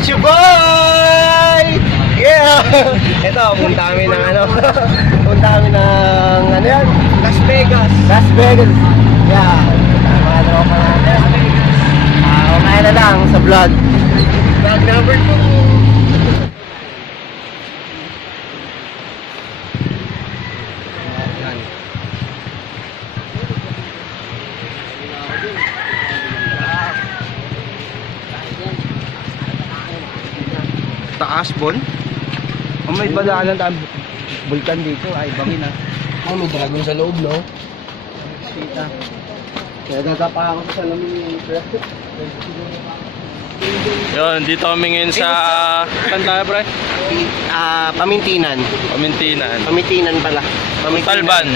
It's your boy! Yeah! Ito, punta kami ng ano, punta kami ng ano yan? Las Vegas. Las Vegas. Yeah. Mga tropa natin. Las Vegas. Umayan na lang sa vlog. Vlog number 2. Taas, Bon? Oh, may badaanan tayong bulkan dito. Ay, bangin ah. Oh, may dragon sa loob, no? Kita. Kaya gagapa ako sa salamin. Yun, dito kami ngayon sa... Saan tayo, pre? Pamintinan. Pamintinan. Pamintinan pala. Pamintinan. Talban.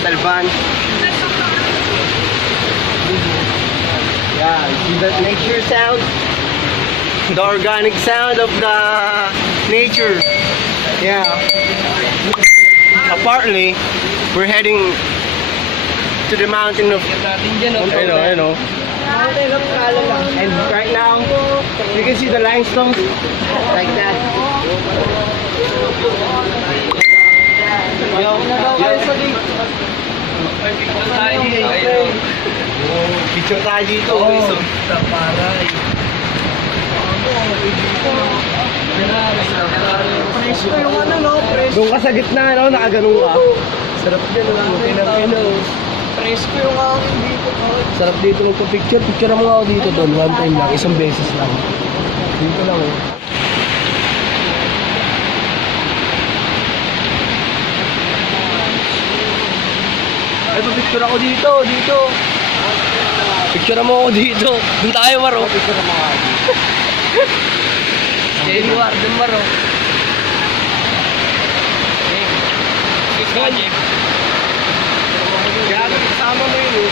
Talban. Yeah, see the nature sound? The organic sound of the nature. Yeah. Apparently, we're heading to the mountain of... I know. And right now, you can see the limestone like that. Picture tayo dito. Presko yung ano, no? Doon ka sa gitna, no? Nakaganong ka. Sarap dyan, no? Presko yung aking dito. Sarap dito magpa-picture. Picture mo ako dito doon. One time lang. Isang beses lang. Dito lang, oh. Ay, pa-picture ako dito. Dito. Picture mo ako dito. Doon tayo, Maro. Picture mo ako dito. Stay luar, doon, Maro. Gago, kasama mo yun.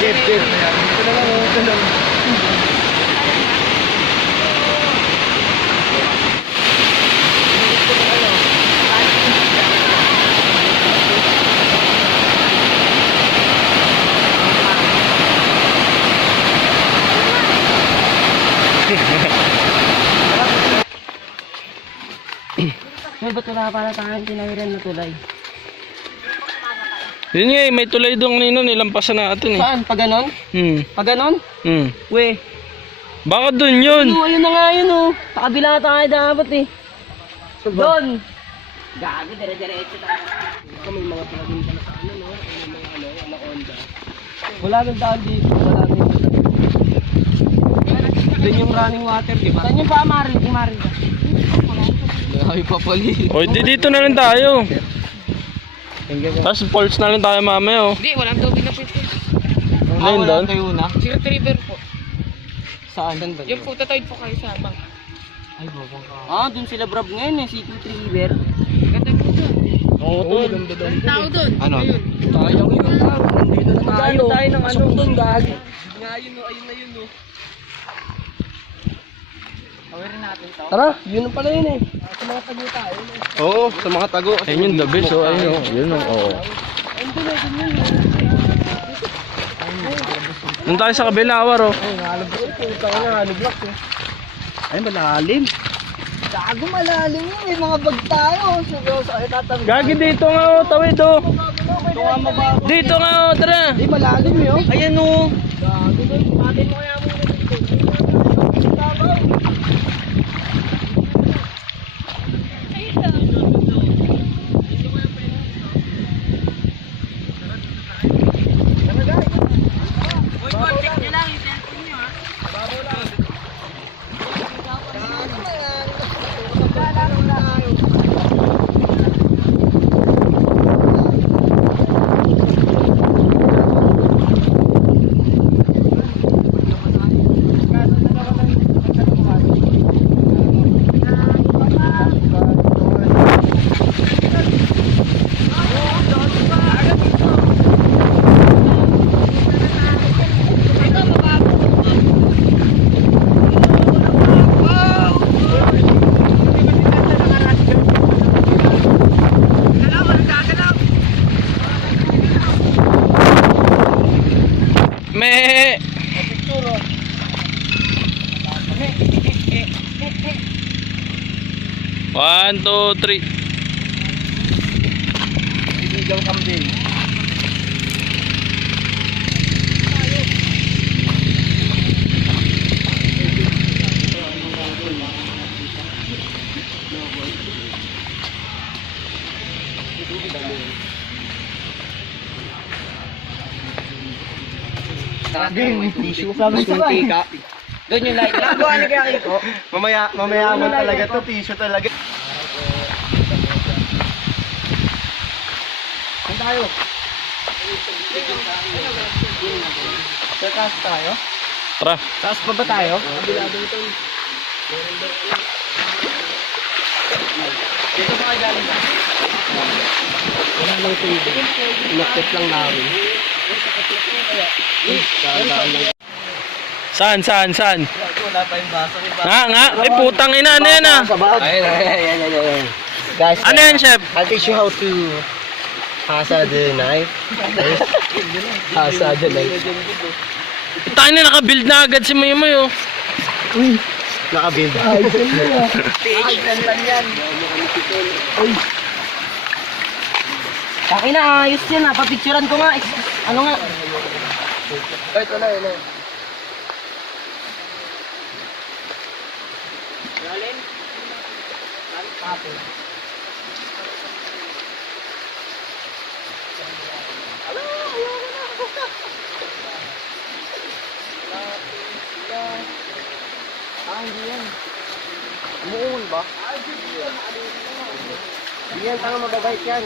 Jeff. Ito na lang, ito lang. May ba't wala para tayong tinawiran na tulay? Yun nga eh, may tulay doon nino, nilampasan natin eh. Saan? Pa ganon? Pa ganon? We. Baka doon yun. Ano, ayun na nga yun oh. Sa kabila tayo dapat eh. Doon. Gago, dire-diretso tayo. May mga plugin pala sa ano, no? May mga ano, Anaconda. Wala nang daan dito. Wala nang dito. Doon yung running water, di ba? Saan yung paamarin? Kumarin ka. Ay, papali. O, dito na lang tayo. Tapos falls na lang tayo mamaya, oh. Hindi, walang tubig na pwede. Ano yun doon? Secret River po. Saan? Yung po, tatawid po kayo sa abang. Ay, bobong ka. Doon sila Brab ngayon eh, Secret River. Ganda po doon. Oo, doon. Ang tao doon. Ano? Ayun. Tayo yun. Nandito na tayo. Tayo ng ano. Doon, gagi. Nga yun o, ayun na yun o. Awarin natin to. Tara, yun ang pala yun eh. Sa mga tago tayo. Oo, sa mga tago. Ayun yung the best, oh. Ayun, oh. Yun, oh. Oo. Ayun doon, ayun yun. Doon tayo sa kabila, War, oh. Ay, nalabas ito. Ito nga, naliblock eh. Ay, malalim. Gago malalim yun, may mga bag tayo. Seryoso, ay tatang. Gagi dito nga, oh. Tawid, oh. Ito nga mabago. Dito nga, oh. Tara. Ay, malalim yun. Ayan, oh. Gago doon, atin mo kaya mo dito. One, two, three. Ibigang kambing. Tissue. Sabi ko ka. Doon yung light. Nagawa ni kaya ko. Mamaya mo talaga to, tissue talaga. Saan tayo? Sa taas tayo? Tara. Taas pa ba tayo? Dito pa kayo galing ba? Wala lang tubig. Inakit lang namin. Saan? Wala pa yung baso. Nga. Ay, putang ina. Ano yan ah? Ayun. Guys, Ano yan, chef? I'll teach you how to hasa the knife. Hasa the knife. Tayo na naka-build na agad si Mayoy oh. Naka-build. Akin na, ayos yan ah. Papicturan ko nga. Ano nga? Ito na. Hindi yan. Umuungon ba? Hindi yan, tanga mababait yan.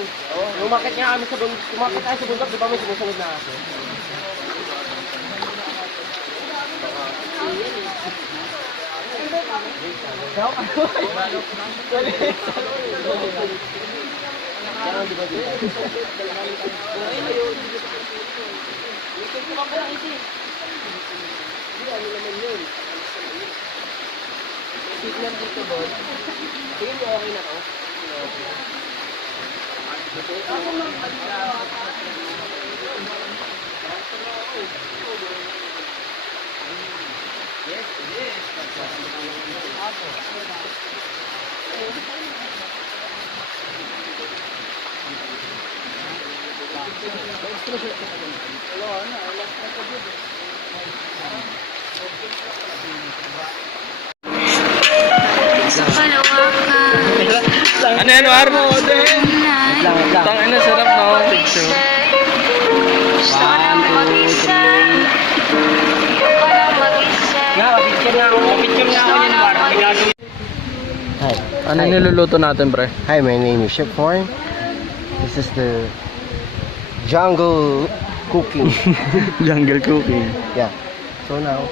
Lumakit nga kami sa bundok. Lumakit tayo sa bundok, di ba may sumusunod na aso? Signal dito doon. Tingin mo okay na to? Ano yan, War? Tang ina, sarap na picture. Papicture nga ako yung bar. Hi. Ano niluluto natin, pre? Hi, my name is Chef Horn. This is the jungle cooking. Jungle cooking. Yeah. So now,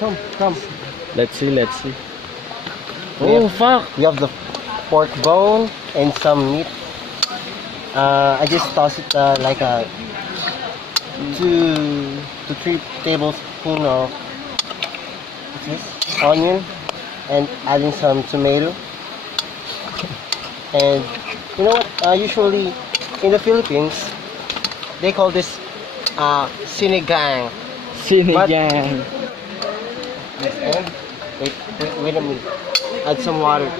come. Let's see. Oh, fuck. We have the pork bone and some meat. I just toss it like a 2 to 3 tablespoons of onion and adding some tomato. And you know what? Usually in the Philippines, they call this sinigang. Sinigang. And wait a minute. Add some water.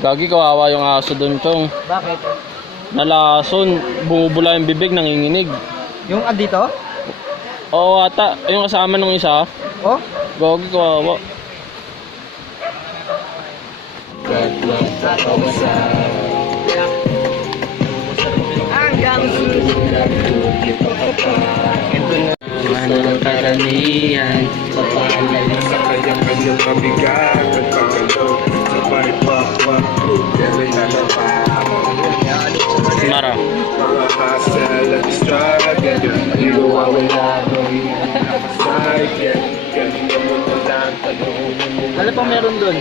Gagi, kawawa yung aso doon, Chong. Bakit? Nalason, bumubula yung bibig, nanginginig. Yung dito? Oo, ata. Yung kasama nung isa. Oh? Gagi, kawawa. Ang karaniyan sa kanya-kanyang mabigat at pagkalo sa paripakwa Kailan Mara. mga hassle at struggle Hindi wawala Masay Kanina mo na lang tanongin mo Ano pang meron doon?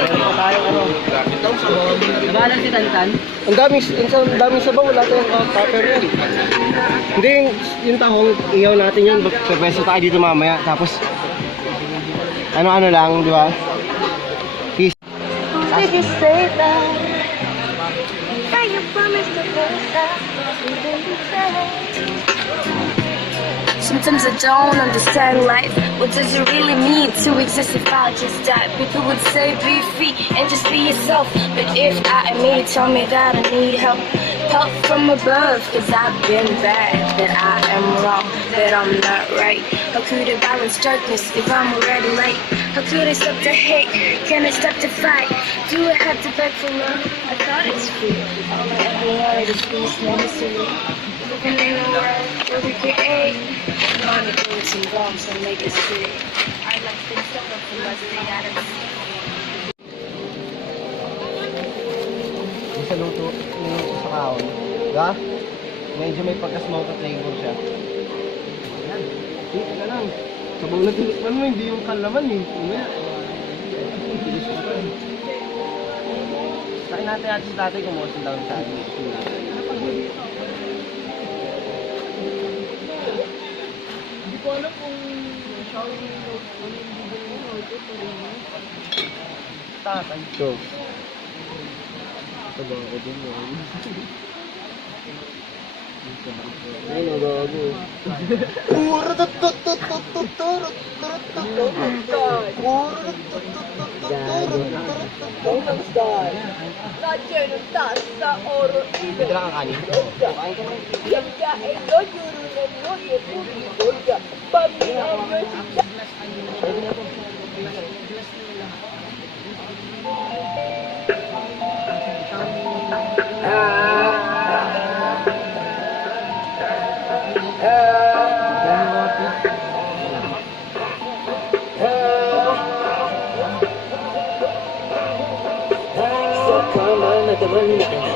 Meron pa tayo ano? Nagalan si Tantan? Ang daming sabaw, wala tayong pepper yan. Hindi, yung tahong, ihaw natin yun. Pwesto tayo dito mamaya. Tapos, ano-ano lang, di ba? Peace. Did you say that? Say you promised to do that. Did you say? Sometimes I don't understand life. What does it really mean to exist if I just die? People would say be free and just be yourself. But if I admit it, tell me that I need help. Help from above, cause I've been bad. That I am wrong, that I'm not right. How could I balance darkness if I'm already light? How could I stop the hate? Can I stop the fight? Do I have to beg for love? I thought it's free. All I ever wanted is peace, no mystery. Living in a world where we create money, bullets, and bombs and make us free. Our life's been stolen from us, they gotta see. Yung sa luto sa kaon. Diba? Medyo may pagka-smoke at flavor siya. Yan. Tika ka lang. Sabaw na tinikman mo, hindi yung kalaman eh. Umaya. Kain natin natin sa tatay kung mo down sa atin. Hindi ko alam kung showering note ano yung bibili mo ito. Tatay. So. Ito ba ako din yun? Ay, nagago. Ito lang ang kanin. Kain ka lang.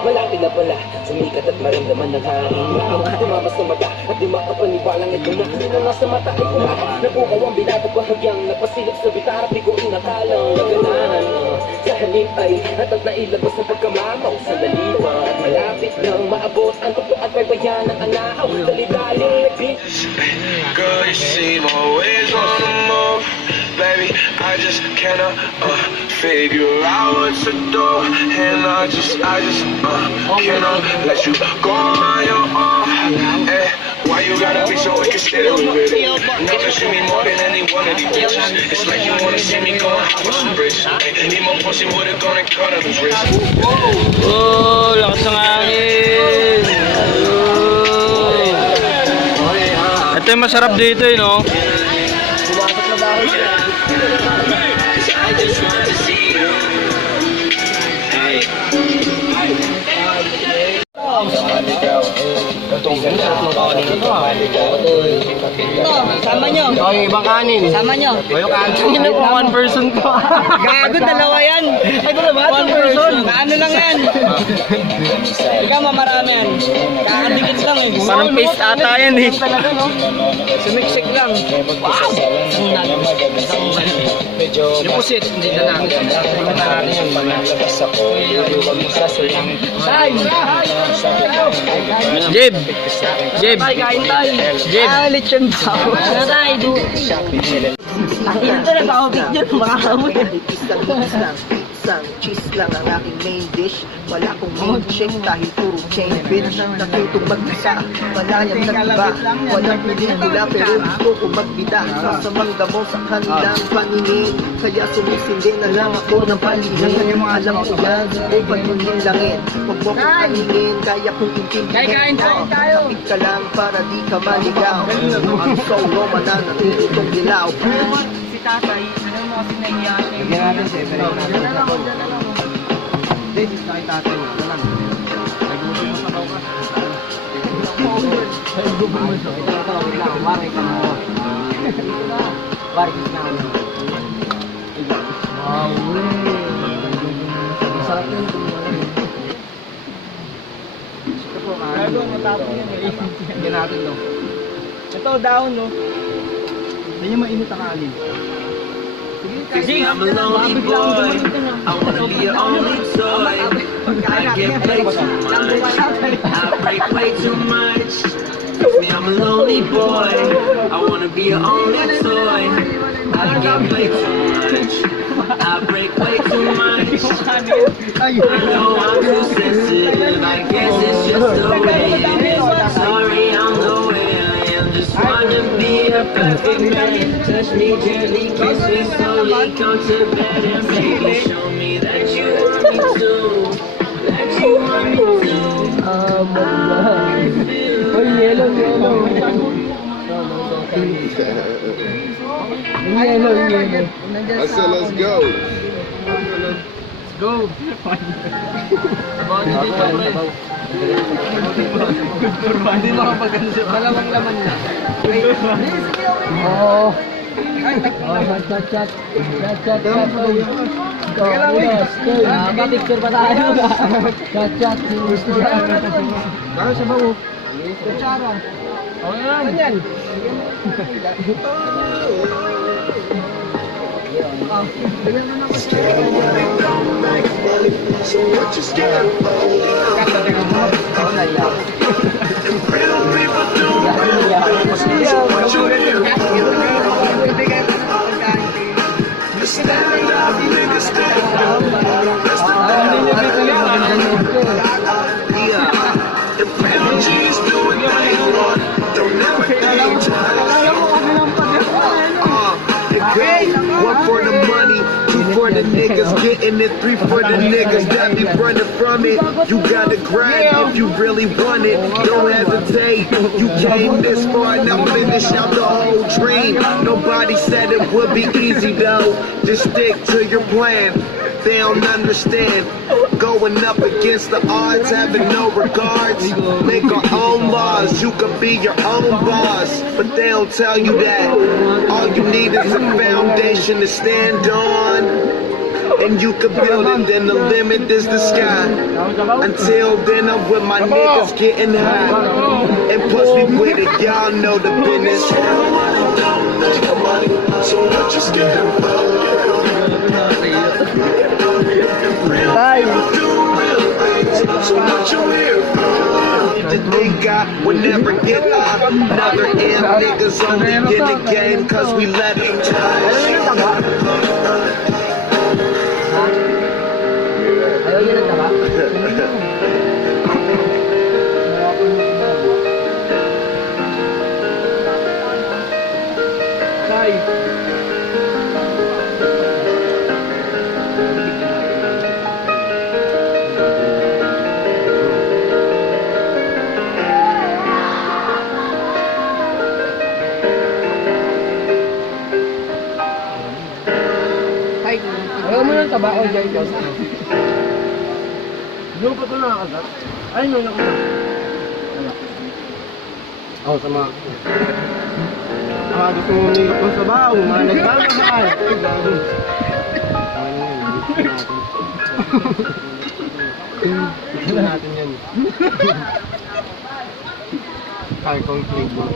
Malapit na pala, sumikat at maramdaman ng hangin. Tumabas sa mata at di makapanibalang ito na sino nasa mata ay kumaka. Napukaw ang binata bahagyang nagpasilip sa bitara, biguin na talang naganahan. Sa halip ay hatag na ilabas sa pagkamamaw sa daliwa. At malapit nang maabot ang totoo at paypayan ng anahaw. Dali-daling nagdi. Girl, you seem always on the move. Baby, I just cannot figure out what to do. And I just cannot let you go on your own. Eh, why you gotta be so inconsiderate with it? Know that you mean more than any one of these bitches. It's like you wanna see me going hot with some bricks. Need more pussy with a gun and cut up his wrist. Oh, lakas ng hangin. Oh. Ito yung masarap dito eh, no? Pumasok na ba ako siya? I just want to see you. Hey. Sama nyo. Okay, ibang kanin. Sama nyo. Yung kanin. Sino po one person to? Gago, dalawa yan. Ay, dalawa? One person. Ano lang yan? Ikaw mamarami yan. Kakadikit lang eh. Parang paste ata yan eh. Sumiksik lang. Wow! Yung pusit, hindi na lang. Hindi na natin yung malabas ako. Huwag mo sasalang. Time! Jeb! Jeb! Tay, kain tayo. Jeb! Lechon tao. Ano tayo? Ito na ba ako picture? Makakamoy. Isang cheese lang ang aking main dish. Wala akong main chick dahil puro chain bitch. Natutong mag-isa, malayang nag-iba. Walang pelikula pero gusto ko magbida. Sasamang damo sa kanilang paningin. Kaya sumisindi na lang ako ng palingin. Alam ko yan, upad yung langit. Huwag mo kong paningin, kaya kong intindihin. Kapit ka lang para di ka maligaw. Ang solo mananatili itong dilaw. Si tatay, ano mo kasi nahiya siya. Bigyan natin sa everyone natin. Hindi, sis na kay tatay. Ito lang. Ay, gusto mo sa baw ka. Ay, gusto mo sa baw ka. Ito, wait lang. Waray ka mo. Waray ka na. Wow, masarap yun. Ito po, kaano. Bigyan natin, no. Ito, down, no. Hindi niya mainit ang alin. I'm a lonely boy. I wanna be your only toy. I get way too much. I break way too much. Me, I'm a lonely boy. I wanna be your only toy. I get way too much. I break way too much. I know I'm too sensitive. I guess it's just the way it is. Sorry, I'm the way I am. Just wanna be Touch me gently, kiss me slowly, come to bed and baby, show me that you want me to, that you want me to. Uy, yellow. I said, let's go. Hindi makapaganda. Dalawang laman na. Oo. Chat. Picture pa tayo. Chat. Kaya sa bawo. Kutsara. Ano yan? So what you scared of? Real people do real things. So what you here for? Stand up, nigga, stand up. That's the yeah. If real G's do what they want, don't never think twice. One for the money, two for the niggas getting it, three for the niggas that be running from it. You gotta grab if you really want it. Don't hesitate. You came this far, now finish out the whole dream. Nobody said it would be easy though. Just stick to your plan. They don't understand. Going up against the odds, having no regards. Make our own laws, you could be your own boss. But they don't tell you that. All you need is a foundation to stand on. And you can build it, then the limit is the sky. Until then, I'm with my niggas getting high. And plus we with it, y'all know the business. So what you scared of? So what you here for? The nigga would never get up. Another M niggas only in the game cause we let them touch. Ayaw niya ng taba? Ayaw mo ng taba o dyan ko? Doon pa ito nakakagat? Ay, may nakakagat. Oo, sama. Gusto mo umigot ng sabaw, mga nagmamahal. Gusto natin yan. Kaya kong flavor.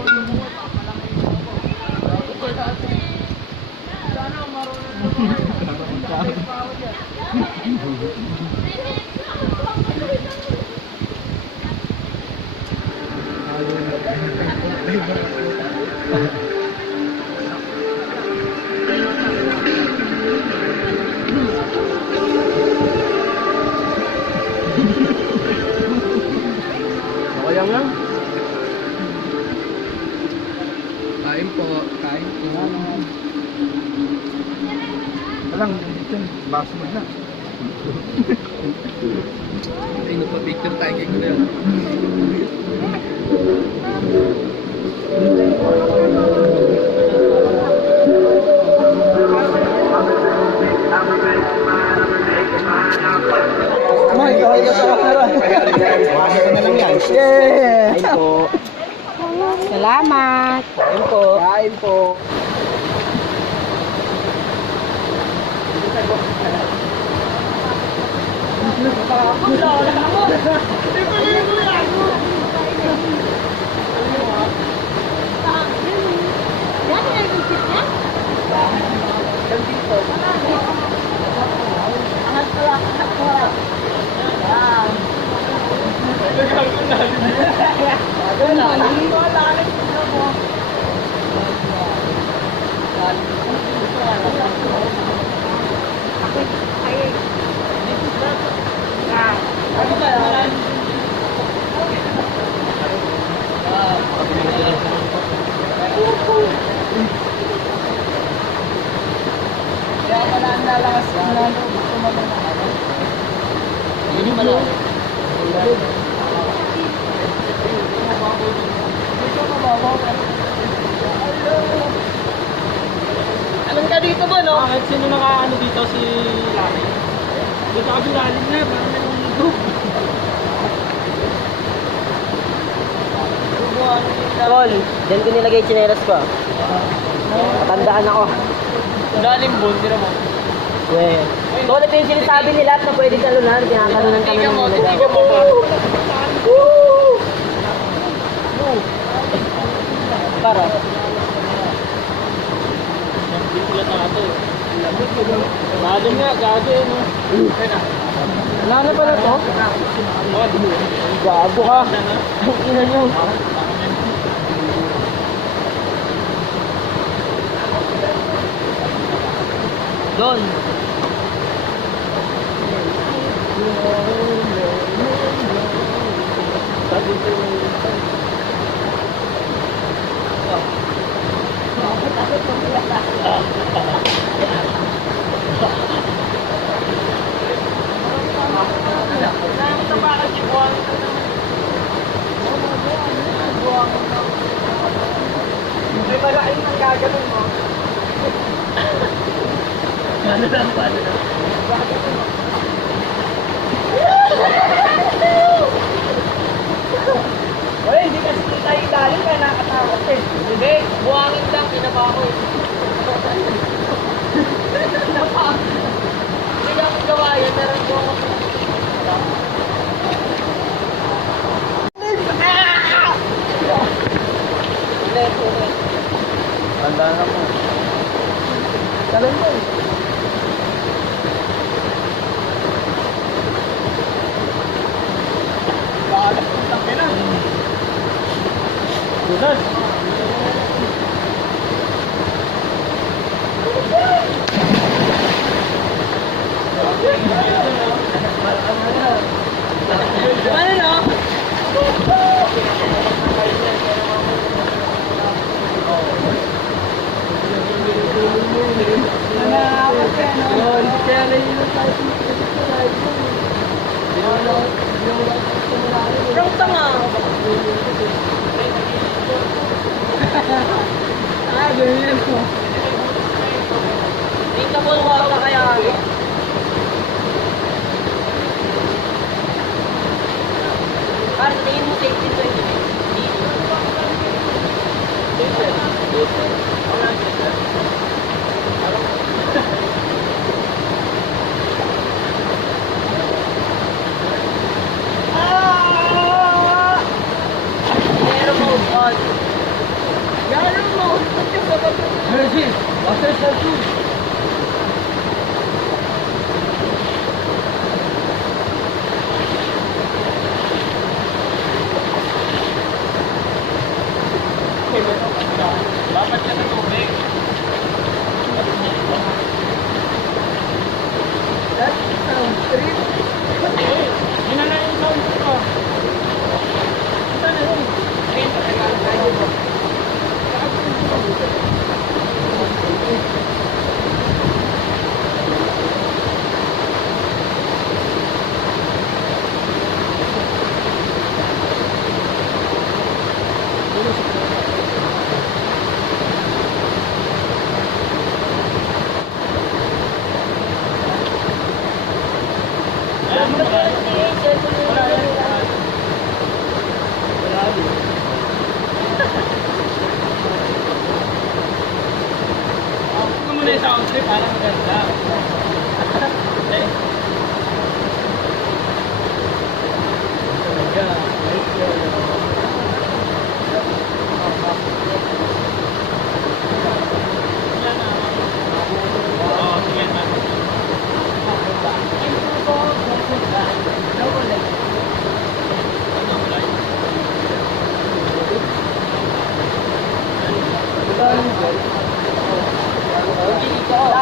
Okay lang. Kain po. Walang, baso mo na. Ay, nagpa-picture tayo kay Kuya. May kaway ka sa camera. Pasok na lang yan. Yeah! Kain po. Salamat. Kain po. Dito ba, no? Bakit sino nakaano dito si Lani? Dito kami lalim na, parang may nangungudog. Tol, dyan ko nilagay yung tsinelas ko. Tandaan ako. Lalim bon, tira mo. Weh. Tol, ito yung sinasabi nila na pwede talunan. Tinakalunan kami ng nila. Tiga mo ba? Para. Hindi sila nato. Lalim nga, gago yun. Wala na pala to? Gago ka. Ang ina nyo. Doon. May malaking ang gagawin mo. Wala, hindi kasi tayo ilalim kaya nakatakot eh. Hindi, buhangin lang. Pinapa ko eh. Hindi namin gawa yun. Meron po ako. Tandaan na mo. Talon mo eh. Bakit ang tangke na? Budas! Ano na? Nanakakot ka, no? Kaya na yun ang tayo. Parang tanga. Ah, ganyan ko. Dito po ka kaya. Para tingin mo safe dito ito. Meron mo on. Meron mo. Virgin, water statue. Dapat ka ng tubig. That sounds trip. Yun na lang yung sound ko. Ito na yun. Ayun, pagkakalang tayo mo. Ano muna yung sound trip, parang maganda.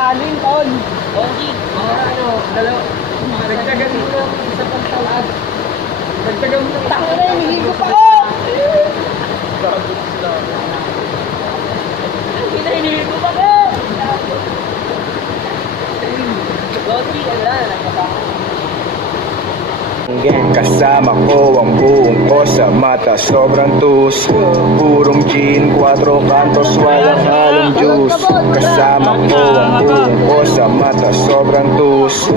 Lalim, Ton. Onji, Ano, dalawa. Dagdagan mo lang isa pang talas. Dagdagan mo lang. Taka na, hinihingi ko pa ko! hinahinihil ko pa ko! Onji, ala, nakapaka. Kasama ko ang buong ko sa mata, sobrang tus. Purong gin, 4 kantos, walang halong juice. Kasama ko ang buong ko sa mata, sobrang tus.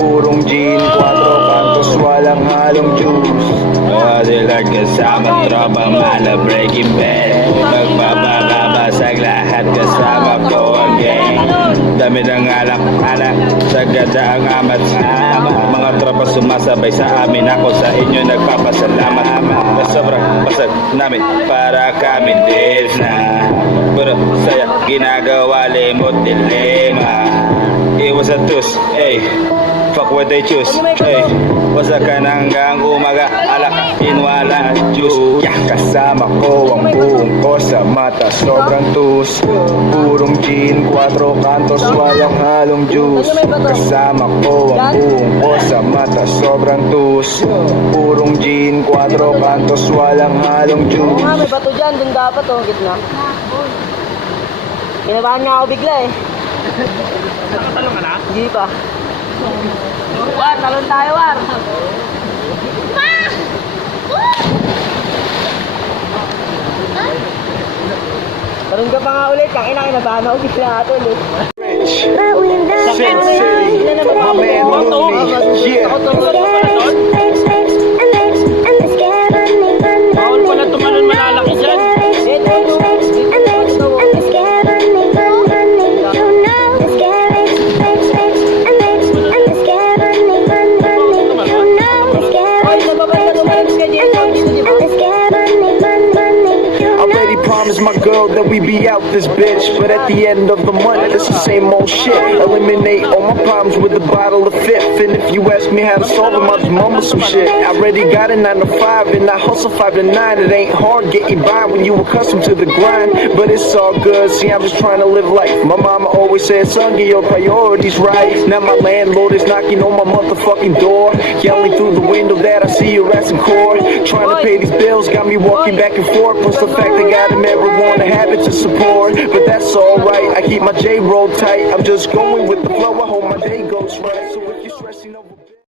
Purong gin, 4 kantos, walang halong juice. Madilag kasama tropa, mala breaking bad. Magbababasag lahat kasama ko ang gang. Dami ng alak-alak, sagada ang amat sa mga tropa sumasabay sa amin. Ako sa inyo nagpapasalamat na sobrang basag namin para kami dis na. Pero saya ginagawa limot dilema. Iwas at tus, hey. Fuck what they choose, hey. Basta ka na hanggang umaga, alak, inwala, juice. Kasama ko ang buong ko sa mata, sobrang tus. Purong gin, 4 kantos, walang halong juice. Kasama ko ang buong ko sa mata, sobrang tus. Purong gin, 4 kantos, walang halong juice. May bato dyan, dun dapat oh, gitna. Kinabahan nga ako bigla eh. Nakatalong ka na? Hindi pa. War, talon tayo, War. Talon ka pa nga ulit, kang ina, kinabahan ako bigla ato ulit. Sin City, my man Mooney, yeah. Bawal pala tumalon malalaki dyan. Already promised my girl that we be out this bitch, but at the end of the month, it's the same old shit. Eliminate all my problems with a bottle of Fifth, and if you ask me how to solve them, I'll just mumble some shit. I already got a 9 to 5, and I hustle 5 to 9. It ain't hard getting by when you accustomed to the grind, but it's all good. See, I'm just trying to live life. My mama always said, son, get your priorities right. Now my landlord is knocking on my motherfucking door, yelling through the window that I see your ass in court. Trying to pay these bills got me walking back and forth. Plus the fact I got a marijuana habit to support, but that's alright. I keep my J roll tight. I'm just going with the flow. I hope my day goes right. So if you stress